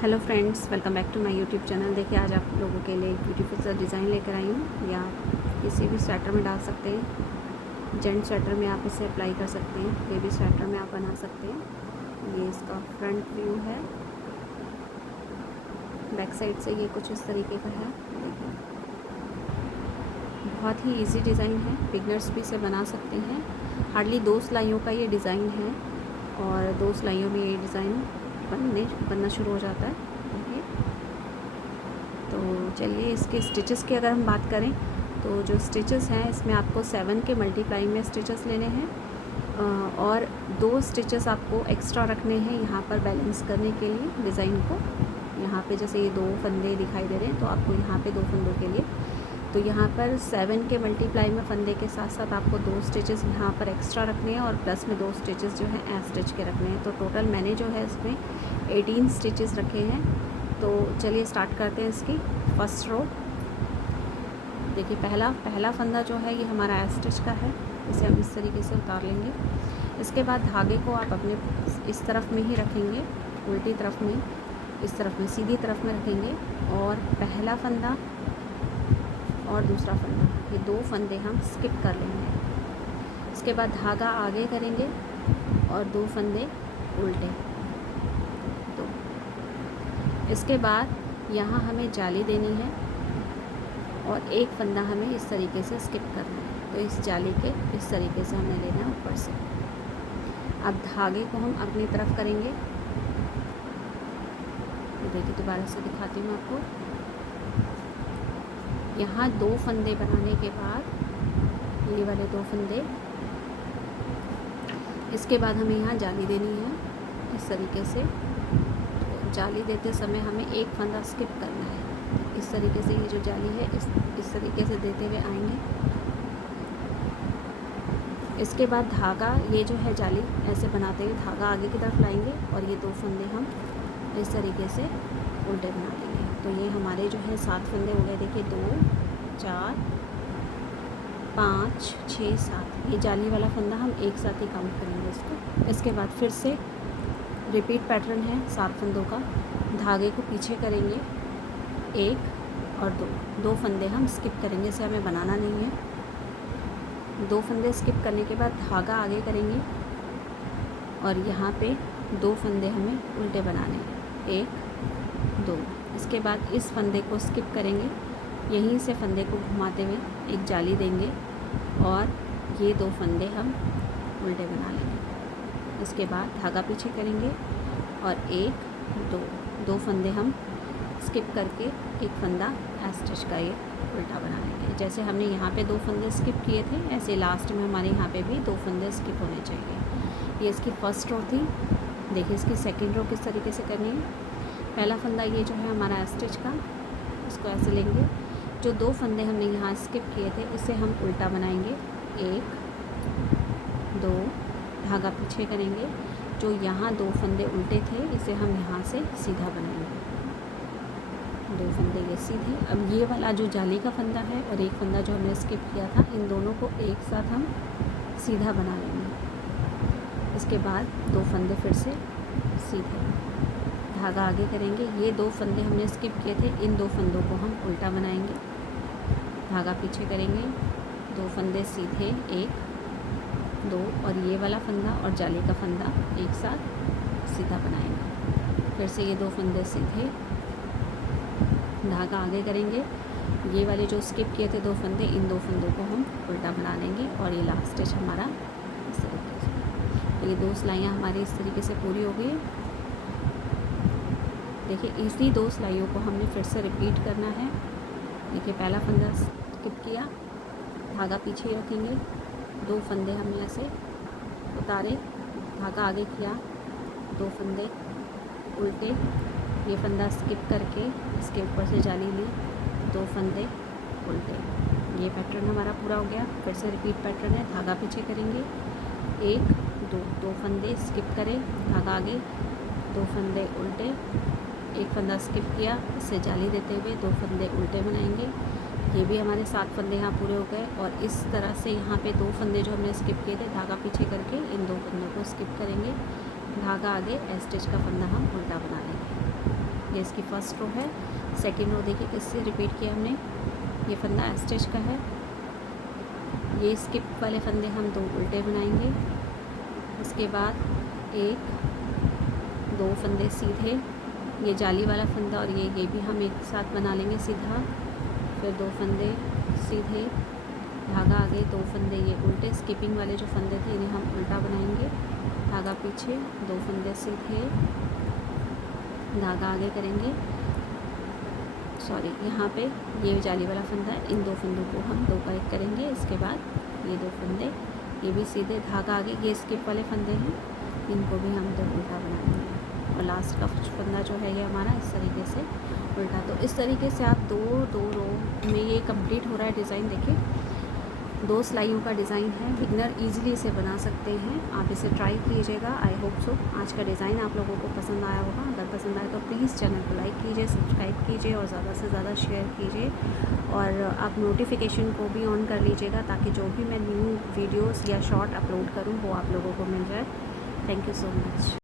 Hello friends, welcome back to my YouTube channel. देखिए आज आप लोगों के लिए एक ब्यूटीफुल सा डिज़ाइन लेकर आई हूँ। या किसी भी स्वेटर में डाल सकते हैं। जेंट स्वेटर में आप इसे अप्लाई कर सकते हैं, बेबी स्वेटर में आप बना सकते हैं। ये इसका फ्रंट व्यू है। बैक साइड से ये कुछ इस तरीके का है। देखिए बहुत ही इजी डिज़ाइन है, बिगनर्स भी इसे बना सकते हैं। हार्डली 2 सिलाइयों का ये डिज़ाइन है और 2 सिलाइयों में ये डिज़ाइन बनना शुरू हो जाता है। देखिए, तो चलिए इसके स्टिचेस की अगर हम बात करें तो जो स्टिचेस हैं इसमें आपको 7 के मल्टीप्लाई में स्टिचेस लेने हैं और 2 स्टिचेस आपको एक्स्ट्रा रखने हैं यहाँ पर बैलेंस करने के लिए डिज़ाइन को। यहाँ पे जैसे ये 2 फंदे दिखाई दे रहे हैं तो आपको यहाँ पे 2 फंदों के लिए, तो यहाँ पर 7 के मल्टीप्लाई में फंदे के साथ साथ आपको 2 स्टिचेस यहाँ पर एक्स्ट्रा रखने हैं और प्लस में 2 स्टिचेस जो हैं ए स्टिच के रखने हैं। तो टोटल मैंने जो है इसमें 18 स्टिचेस रखे हैं। तो चलिए स्टार्ट करते हैं इसकी फर्स्ट रो। देखिए पहला फंदा जो है ये हमारा ए स्टिच का है, इसे हम इस तरीके से उतार लेंगे। इसके बाद धागे को आप अपने इस तरफ में ही रखेंगे, उल्टी तरफ में, इस तरफ में, सीधी तरफ में रखेंगे और पहला फंदा और दूसरा फंदा, ये 2 फंदे हम स्किप कर लेंगे। इसके बाद धागा आगे करेंगे और 2 फंदे उल्टे। तो इसके बाद यहाँ हमें जाली देनी है और एक फंदा हमें इस तरीके से स्किप करना है। तो इस जाली के इस तरीके से हमें लेना है ऊपर से। अब धागे को हम अपनी तरफ करेंगे। तो देखिए दोबारा से दिखाती हूँ आपको। यहाँ 2 फंदे बनाने के बाद ये वाले 2 फंदे, इसके बाद हमें यहाँ जाली देनी है इस तरीके से। तो जाली देते समय हमें एक फंदा स्किप करना है। इस तरीके से ये जो जाली है इस तरीके से देते हुए आएंगे। इसके बाद धागा, ये जो है जाली ऐसे बनाते हुए धागा आगे की तरफ लाएंगे और ये 2 फंदे हम इस तरीके से उल्टे बना लेंगे। तो ये हमारे जो है 7 फंदे हो गए। देखिए 2 4 5 6 7, ये जाली वाला फंदा हम एक साथ ही काउंट करेंगे इसको। इसके बाद फिर से रिपीट पैटर्न है 7 फंदों का। धागे को पीछे करेंगे 1 और 2 फंदे हम स्किप करेंगे, इसे हमें बनाना नहीं है। 2 फंदे स्किप करने के बाद धागा आगे करेंगे और यहाँ पे 2 फंदे हमें उल्टे बनाने हैं, 1 2। इसके बाद इस फंदे को स्किप करेंगे, यहीं से फंदे को घुमाते हुए एक जाली देंगे और ये 2 फंदे हम उल्टे बना लेंगे। इसके बाद धागा पीछे करेंगे और 1 2 फंदे हम स्किप करके एक फंदा ए स्टिच का ये उल्टा बना लेंगे। जैसे हमने यहाँ पे 2 फंदे स्किप किए थे, ऐसे लास्ट में हमारे यहाँ पे भी 2 फंदे स्किप होने चाहिए। ये इसकी फर्स्ट रो थी। देखिए इसकी सेकंड रो किस तरीके से करनी है। पहला फंदा ये जो है हमारा स्टिच का, इसको ऐसे लेंगे। जो 2 फंदे हमने यहाँ स्किप किए थे इसे हम उल्टा बनाएंगे, 1 2, धागा पीछे करेंगे। जो यहाँ 2 फंदे उल्टे थे इसे हम यहाँ से सीधा बनाएंगे, 2 फंदे ये सीधे। अब ये वाला जो जाली का फंदा है और एक फंदा जो हमने स्किप किया था, इन दोनों को एक साथ हम सीधा बना लेंगे। इसके बाद 2 फंदे फिर से सीधे, धागा आगे करेंगे। ये 2 फंदे हमने स्किप किए थे, इन 2 फंदों को हम उल्टा बनाएंगे। धागा पीछे करेंगे, 2 फंदे सीधे, 1 2 और ये वाला फंदा और जाली का फंदा एक साथ सीधा बनाएंगे। फिर से ये 2 फंदे सीधे, धागा आगे करेंगे। ये वाले जो स्किप किए थे 2 फंदे, इन 2 फंदों को हम उल्टा बना लेंगे और ये लास्ट स्टिच हमारा इस तरीके से। तो ये 2 सिलाइयाँ हमारी इस तरीके से पूरी हो गई। देखिए इसी 2 सिलाइयों को हमने फिर से रिपीट करना है। देखिए पहला फंदा स्किप किया, धागा पीछे रखेंगे, 2 फंदे हमने ऐसे उतारे, धागा आगे किया, 2 फंदे उल्टे, ये फंदा स्किप करके इसके ऊपर से जाली ली, 2 फंदे उल्टे। ये पैटर्न हमारा पूरा हो गया। फिर से रिपीट पैटर्न है, धागा पीछे करेंगे, 1 2 फंदे स्किप करें, धागा आगे, 2 फंदे उल्टे, एक फंदा स्किप किया, इससे जाली देते हुए 2 फंदे उल्टे बनाएंगे। ये भी हमारे 7 फंदे यहाँ पूरे हो गए। और इस तरह से यहाँ पे 2 फंदे जो हमने स्किप किए थे, धागा पीछे करके इन 2 फंदों को स्किप करेंगे, धागा आगे, स्टिच का फंदा हम उल्टा बना लेंगे। ये इसकी फर्स्ट रो है। सेकेंड रो देखिए किससे रिपीट किया हमने, ये फंदा स्टिच का है। ये स्किप वाले फंदे हम 2 उल्टे बनाएंगे। इसके बाद 1 2 फंदे सीधे, ये जाली वाला फंदा और ये भी हम एक साथ बना लेंगे सीधा। फिर 2 फंदे सीधे, धागा आगे, 2 फंदे ये उल्टे, स्किपिंग वाले जो फंदे थे इन्हें हम उल्टा बनाएंगे। धागा पीछे, 2 फंदे सीधे, धागा आगे करेंगे। सॉरी, यहाँ पे ये जाली वाला फंदा है, इन 2 फंदों को हम 2 का 1 करेंगे। इसके बाद ये 2 फंदे, ये भी सीधे, धागा आगे, ये स्किप वाले फंदे हैं, इनको भी हम 2 उल्टा बनाएंगे। और लास्ट का फंदा जो है ये हमारा इस तरीके से उल्टा। तो इस तरीके से आप 2 रो में ये कंप्लीट हो रहा है डिज़ाइन। देखिए 2 सिलाइयों का डिज़ाइन है, बिगनर इजीली इसे बना सकते हैं। आप इसे ट्राई कीजिएगा। आई होप सो आज का डिज़ाइन आप लोगों को पसंद आया होगा। अगर पसंद आए तो प्लीज़ चैनल को लाइक कीजिए, सब्सक्राइब कीजिए और ज़्यादा से ज़्यादा शेयर कीजिए। और आप नोटिफिकेशन को भी ऑन कर लीजिएगा ताकि जो भी मैं न्यू वीडियोज़ या शॉर्ट अपलोड करूँ वो आप लोगों को मिल जाए। Thank you so much.